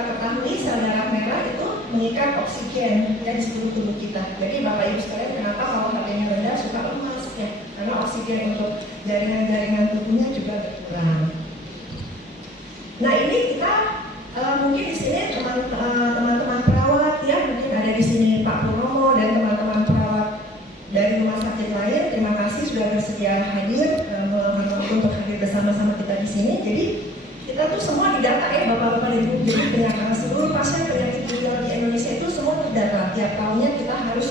kita ketahui sel darah merah itu mengikat oksigen ya di seluruh tubuh kita. Jadi Bapak Ibu sekalian, kenapa kalau HB-nya rendah suka lemas ya? Karena oksigen untuk jaringan-jaringan tubuhnya juga berkurang. Nah ini kita mungkin di sini teman-teman perawat ya, mungkin ada di sini Pak Purnomo dan teman-teman perawat dari rumah sakit lain. Terima kasih sudah bersedia hadir untuk hadir bersama-sama kita di sini. Jadi kita tuh semua didata ya Bapak-bapak dan Ibu. Jadi penyakit seluruh pasien penyakit ginjal di Indonesia itu semua terdata. Tiap tahunnya kita harus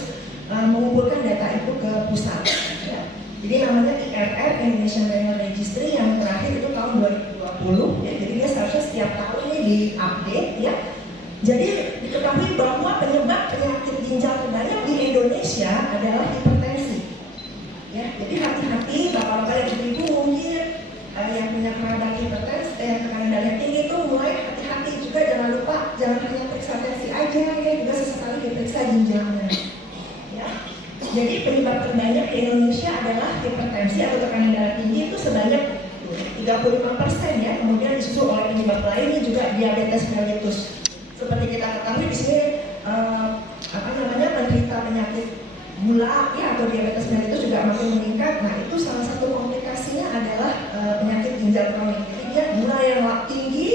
mengumpulkan data itu ke pusat. Ya. Jadi namanya IRR Indonesian Renal Registry yang terakhir itu tahun 2020. Ya. Jadi dia seharusnya setiap tahun ini diupdate ya. Jadi diketahui bahwa penyebab penyakit ginjal terbanyak di Indonesia adalah hipertensi. Ya, jadi hati-hati Bapak-bapak dan Ibu mungkin yang punya kerabat hipertensi, tekanan darah tinggi itu mulai hati-hati juga, jangan lupa jangan hanya periksa tensi aja ya, juga sesekali diperiksa ginjalnya. Ya. Jadi penyebab terbanyak di Indonesia adalah hipertensi atau tekanan darah tinggi itu sebanyak 35% ya, kemudian disusul oleh penyebab lainnya juga diabetes mellitus. Seperti kita ketahui di sini penderita penyakit gula ya atau diabetes mellitus juga makin meningkat. Nah itu salah satu komplikasinya adalah penyakit ginjal kronik. Jadi dia gula yang tinggi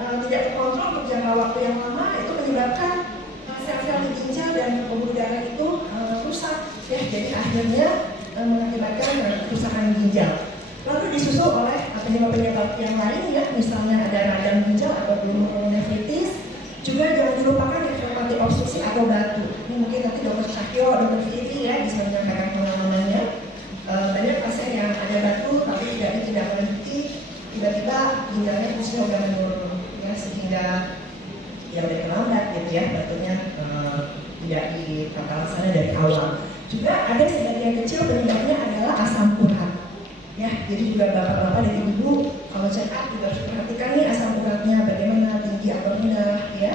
tidak terkontrol untuk jangka waktu yang lama, itu menyebabkan sel-sel di ginjal dan pembuluh darah itu rusak ya. Jadi akhirnya mengakibatkan kerusakan ginjal. Lalu disusul oleh penyebab-penyebab yang lain ya, misalnya ada radang ginjal atau glomerulonefritis. Juga jangan dilupakan nefropatik obstruksi atau batu. Ini mungkin nanti Dr. Cahyo, Dr. Vivi ya bisa menyampaikan pengalamannya. Banyak pasien yang ada batu tapi tidak ditindaklanjuti, tiba-tiba ginjalnya fungsinya udah menurun ya, sehingga ya udah terlambat gitu ya, batunya tidak ditata laksana dari awal. Juga ada sebagian kecil penyebabnya adalah asam urat. Ya, jadi juga bapak-bapak dan ibu kalau check up juga harus perhatikan nih asam uratnya bagaimana, tinggi atau rendah ya.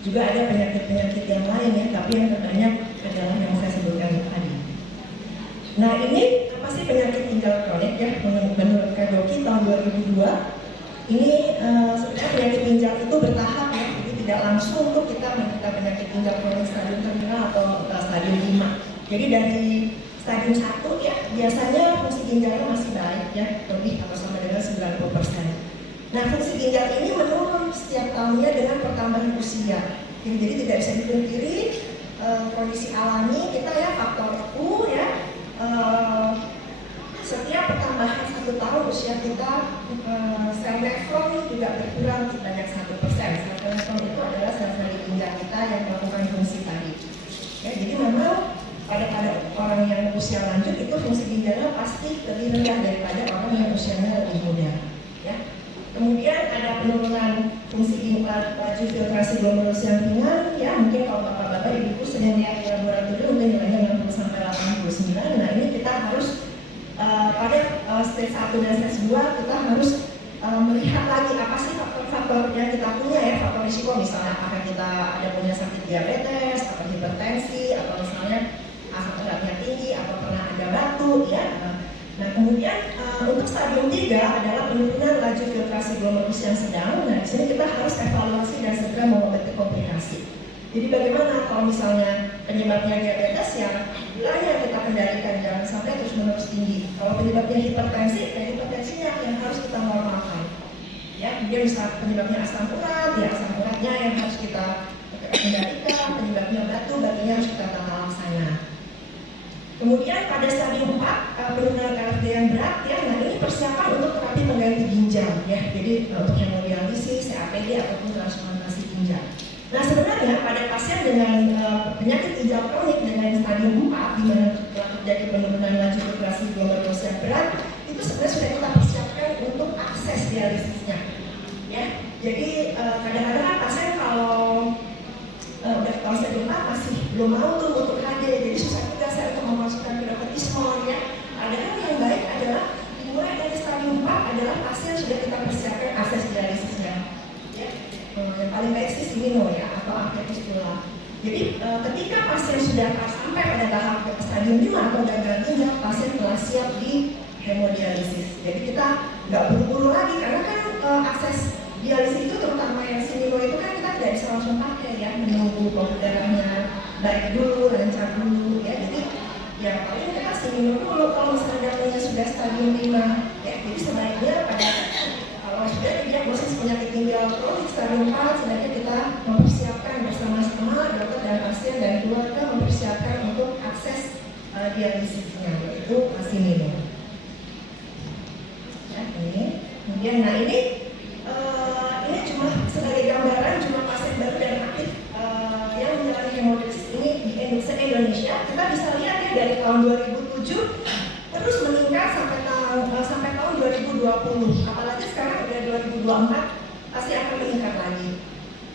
Juga ada penyakit-penyakit yang lain ya, tapi yang terbanyak adalah yang saya sebutkan tadi. Nah ini apa sih penyakit ginjal kronik ya? Menurut Kadoki tahun 2002 ini sebenarnya penyakit ginjal itu bertahap ya, jadi tidak langsung untuk kita menderita penyakit ginjal kronik stadium terminal atau stadium 5. Jadi dari stadium 1 ya, biasanya fungsi ginjalnya masih baik ya, lebih atau sama dengan 90%. Nah, fungsi ginjal ini menurun setiap tahunnya dengan pertambahan usia. Jadi tidak bisa dipungkiri kondisi alami kita ya, faktor U ya. Setiap pertambahan 1 tahun usia kita, sel nefron juga berkurang sebanyak 1%. Sel nefron itu adalah sel-sel di ginjal kita yang melakukan fungsi tadi. Ya, jadi memang pada orang yang usia lanjut itu fungsi ginjalnya pasti lebih rendah daripada orang yang usianya lebih muda. Ya. Kemudian ada penurunan fungsi ginjal, laju filtrasi glomerulus yang ringan. Ya, mungkin kalau bapak-bapak ibu sering lihat di laboratorium mungkin nilainya 60 sampai 89. Nah ini kita harus pada stage 1 dan stage 2 kita harus melihat lagi apa sih faktor-faktor yang kita punya ya, faktor risiko, misalnya apakah kita ada punya sakit diabetes atau hipertensi atau misalnya asam uratnya tinggi atau pernah ada batu ya. Nah kemudian untuk stadium 3 adalah penurunan laju filtrasi glomerulus yang sedang. Nah di sini kita harus evaluasi dan segera mengobati komplikasi. Jadi bagaimana kalau misalnya penyebabnya diabetes yang gulanya kita kendalikan, jangan sampai terus menerus tinggi. Kalau penyebabnya hipertensi, hipertensinya yang harus kita normalkan. Ya, dia bisa penyebabnya asam urat, ya asam uratnya yang harus kita kendalikan. Penyebabnya batu, batunya harus kita tata laksana. Kemudian pada stadium 4 penurunan KFD yang berat ya, nah ini persiapan untuk terapi pengganti ginjal ya. Jadi untuk hemodialisis, CAPD ataupun transplantasi ginjal. Nah sebenarnya pada pasien dengan penyakit ginjal kronik dengan stadium 4 di mana telah terjadi penurunan laju filtrasi glomerulus yang berat, itu sebenarnya sudah kita persiapkan untuk akses dialisisnya. Ya, jadi kadang-kadang kan pasien kalau udah tahun stadium 4 masih belum mau tuh untuk HD, jadi susah juga saya untuk memasukkan ke dokter ismol ya. Padahal yang baik adalah dimulai dari stadium 4 adalah pasien sudah kita persiapkan akses dialisisnya. Ya. Yang paling baik sih Simino ya atau Artefistula. Jadi ketika pasien sudah sampai pada tahap stadium 5 atau gagal ginjal, pasien telah siap di hemodialisis. Jadi kita nggak buru-buru lagi karena kan akses dialisis memakai ya, menunggu pembuluh darahnya baik dulu, lancar dulu ya. Jadi ya paling kita kasih minum dulu kalau misalnya darahnya sudah stadium 5 ya. Jadi sebaiknya pada kalau sudah diagnosis penyakit ginjal kronik stadium 4, sebaiknya kita mempersiapkan bersama-sama dokter dan pasien dan keluarga mempersiapkan untuk akses dialisisnya, yaitu kasih minum. Ya, ini. Kemudian, nah ini cuma sebagai gambaran jumlah pasien baru dan aktif yang menjalani hemodialisis ini di Indonesia. Kita bisa lihat ya dari tahun 2007 terus meningkat sampai tahun 2020. Apalagi sekarang udah 2024 pasti akan meningkat lagi.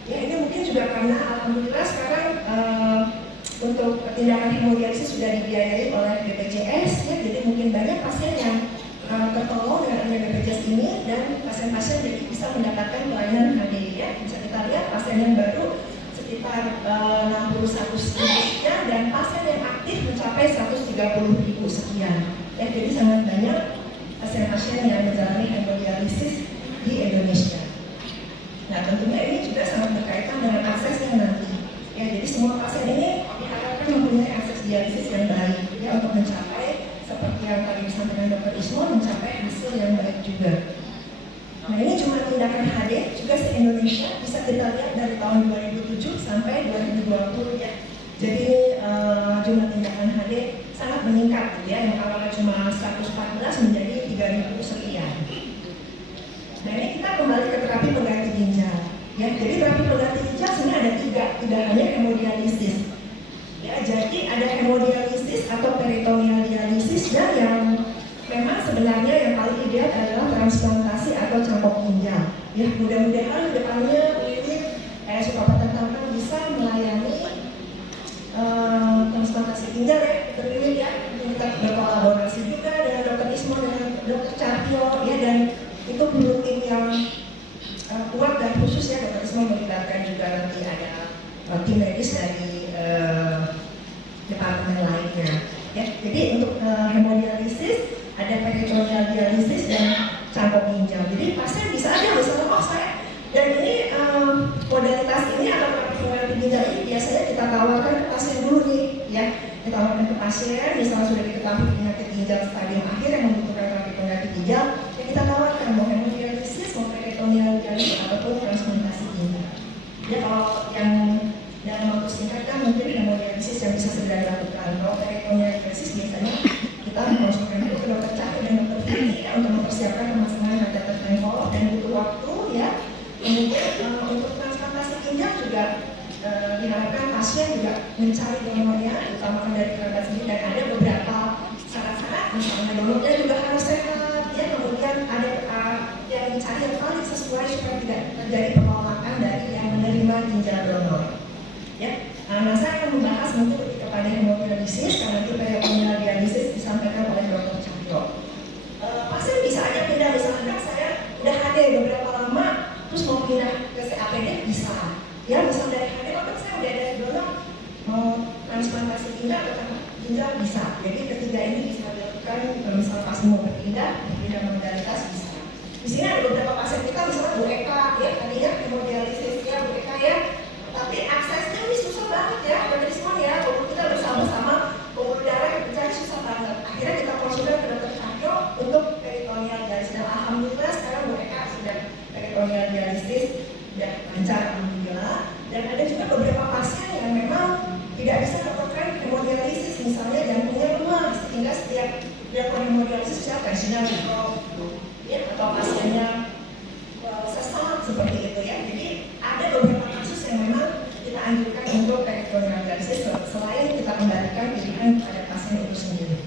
Ya ini mungkin juga karena alhamdulillah sekarang untuk tindakan hemodialisis sudah dibiayai oleh BPJS ya. Jadi mungkin banyak pasien yang tertolong dengan adanya BPJS ini dan pasien-pasien jadi bisa mendapatkan pelayanan HDI ya. Bisa kita lihat pasien yang baru sekitar 61 sekian dan pasien yang aktif mencapai 130.000 sekian. Ya, jadi sangat banyak pasien-pasien yang menjalani hemodialisis di Indonesia. Nah, tentunya ini juga sangat berkaitan dengan aksesnya nanti. Ya, jadi semua pasien ini diharapkan mempunyai akses dialisis yang baik ya untuk mencapai seperti yang tadi disampaikan Dr. Ismo, mencapai hasil yang baik juga. Nah ini cuma tindakan HD juga se-Indonesia bisa kita lihat dari tahun 2007 sampai 2020 ya. Jadi jumlah tindakan HD sangat meningkat ya, yang awalnya cuma 114 menjadi 3.000 sekian. Nah ini kita kembali ke terapi pengganti ginjal ya. Jadi terapi pengganti ginjal sebenarnya ada tiga, tidak hanya hemodialisis. Ya, jadi ada hemodialisis atau peritoneal dialisis dan yang memang sebenarnya yang paling ideal adalah transplantasi atau cangkok ginjal. Ya, mudah-mudahan depannya ini Sukapaten Tangerang bisa melayani transplantasi ginjal ya, terpilih ya. Kita berkolaborasi juga dengan Dr. Ismo dan Dr. Cahyo ya, dan itu perlu tim yang kuat dan khusus ya. Dr. Ismo melibatkan juga nanti ada tim medis dari departemen lainnya ya. Jadi untuk hemodialisis ada peritoneal dialisis dan cangkok ginjal. Jadi pasien bisa aja misalnya, oh saya dan ini modalitas ini atau terapi pengganti ginjal ini biasanya kita tawarkan ke pasien dulu nih ya. Kita tawarkan ke pasien misalnya sudah diketahui penyakit ginjal stadium akhir yang membutuhkan terapi pengganti ginjal, ya kita tawarkan mau hemodialisis, mau peritoneal dialisis ataupun transplantasi ginjal. Ya kalau yang dalam waktu singkat kan mungkin hemodialisis yang bisa segera dilakukan. Kalau peritoneal dialisis biasanya kita konsultasi dulu ke dokter Cahyo dan dokter Fini ya, untuk mempersiapkan pemasangan kateter tengkol dan butuh waktu ya. Kemudian untuk transplantasi ginjal juga diharapkan pasien juga mencari donornya, utamakan dari kerabat sendiri, dan ada beberapa syarat-syarat, misalnya donornya juga harus sehat ya. Kemudian ada yang dicari yang paling sesuai supaya tidak terjadi penolakan dari yang menerima ginjal donor. Ya, nah saya akan membahas nanti lebih kepada hemodialisis karena nanti peritoneal dialisis disampaikan oleh Dr. Cahyo. Pasien bisa aja pindah, misalnya saya udah HD beberapa lama, terus mau pindah ke CAPD bisa. Ya, misalnya dari HD, bahkan saya udah ada donor mau transplantasi ginjal atau ginjal bisa. Jadi ketiga ini bisa dilakukan misalnya pasien mau berpindah modalitas bisa. Di sini ada beberapa pasien kita, misalnya Bu Eka ya, tadinya hemodialisis ya Bu Eka ya. Tapi aksesnya ini susah banget ya, Dr. Ismo ya. Waktu kita bersama-sama pembuluh darah yang berjalan susah banget. Akhirnya kita konsultasi ke Dr. Cahyo untuk peritoneal dialisis. Dan alhamdulillah sekarang Bu Eka sudah peritoneal dialisis, sudah lancar alhamdulillah. Dan ada juga beberapa pasien yang memang tidak bisa melakukan hemodialisis, misalnya jantungnya lemah, sehingga setiap dilakukan hemodialisis siapa tensinya ya, atau pasiennya sesak seperti itu ya. Jadi ada beberapa kasus yang memang kita anjurkan untuk peritoneal dialisis selain kita kembalikan pilihan pada pasien itu sendiri.